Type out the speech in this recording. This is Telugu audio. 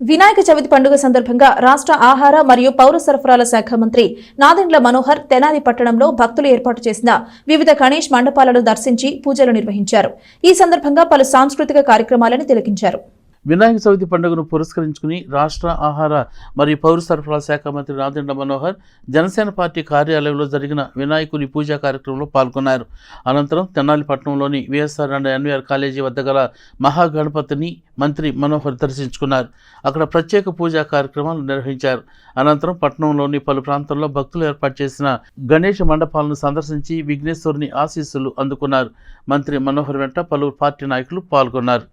వినాయక చవితి పండుగ సందర్భంగా రాష్ట్ర ఆహార మరియు పౌర సరఫరాల శాఖ మంత్రి నాదెండ్ల మనోహర్ తెనాలి పట్టణంలో భక్తులు ఏర్పాటు చేసిన వివిధ గణేష్ మండపాలను దర్శించి పూజలు నిర్వహించారు. ఈ సందర్భంగా పలు సాంస్కృతిక కార్యక్రమాలను తిలకించారు. వినాయక చవితి పండుగను పురస్కరించుకుని రాష్ట్ర ఆహార మరియు పౌర సరఫరాల శాఖ మంత్రి నాదెండ్ల మనోహర్ జనసేన పార్టీ కార్యాలయంలో జరిగిన వినాయకుని పూజా కార్యక్రమంలో పాల్గొన్నారు. అనంతరం తెనాలి పట్టణంలోని విఎస్ఆర్ అండ్ ఎన్వీఆర్ కాలేజీ వద్ద గల మహాగణపతిని మంత్రి మనోహర్ దర్శించుకున్నారు. అక్కడ ప్రత్యేక పూజా కార్యక్రమాలు నిర్వహించారు. అనంతరం పట్టణంలోని పలు ప్రాంతాల్లో భక్తులు ఏర్పాటు చేసిన గణేష్ మండపాలను సందర్శించి విఘ్నేశ్వరుని ఆశీస్సులు అందుకున్నారు. మంత్రి మనోహర్ వెంట పలువురు పార్టీ నాయకులు పాల్గొన్నారు.